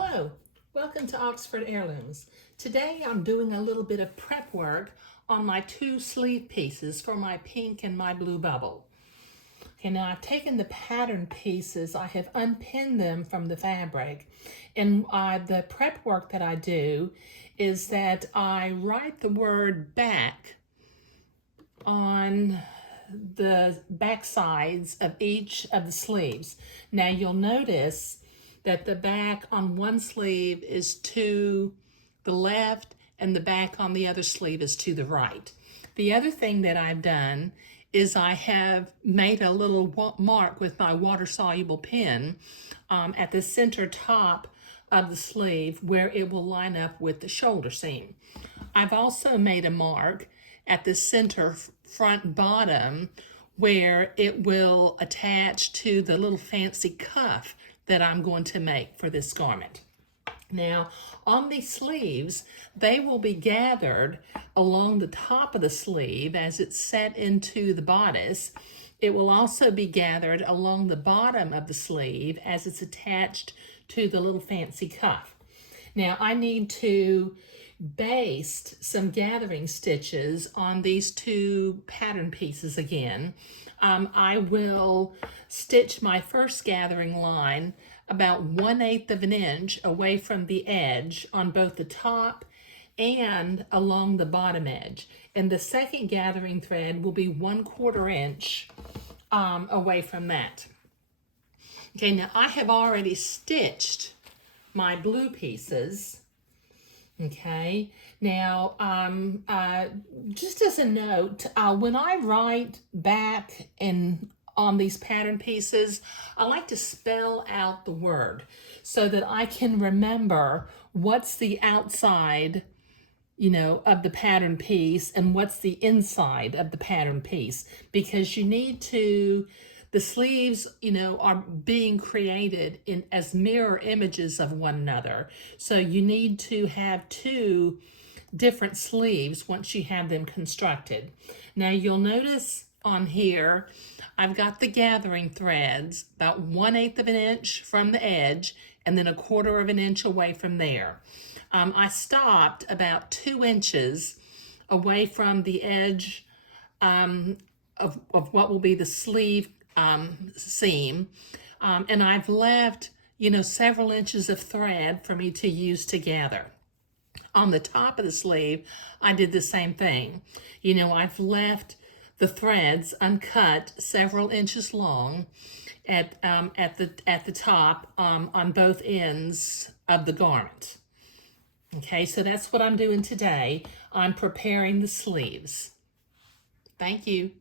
Hello, welcome to Oxford Heirlooms. Today I'm doing a little bit of prep work on my two sleeve pieces for my pink and my blue bubble. Okay, now I've taken the pattern pieces, I have unpinned them from the fabric, and the prep work that I do is that I write the word back on the back sides of each of the sleeves. Now you'll notice that the back on one sleeve is to the left and the back on the other sleeve is to the right. The other thing that I've done is I have made a little mark with my water-soluble pen at the center top of the sleeve where it will line up with the shoulder seam. I've also made a mark at the center front bottom where it will attach to the little fancy cuff that I'm going to make for this garment. Now, on these sleeves, they will be gathered along the top of the sleeve as it's set into the bodice. It will also be gathered along the bottom of the sleeve as it's attached to the little fancy cuff. Now, I need to baste some gathering stitches on these two pattern pieces again. I will stitch my first gathering line about 1/8 of an inch away from the edge on both the top and along the bottom edge. And the second gathering thread will be 1/4 inch away from that. Okay, now I have already stitched my blue pieces. Okay, now just as a note, when I write back on these pattern pieces, I like to spell out the word so that I can remember what's the outside, of the pattern piece and what's the inside of the pattern piece, because you need to, the sleeves, are being created as mirror images of one another. So you need to have two different sleeves once you have them constructed. Now you'll notice on here, I've got the gathering threads about 1/8 of an inch from the edge and then 1/4 of an inch away from there. I stopped about 2 inches away from the edge of what will be the sleeve seam, and I've left several inches of thread for me to use to gather. On the top of the sleeve I did the same thing. I've left the threads uncut several inches long at the top on both ends of the garment. Okay, so that's what I'm doing today. I'm preparing the sleeves. Thank you.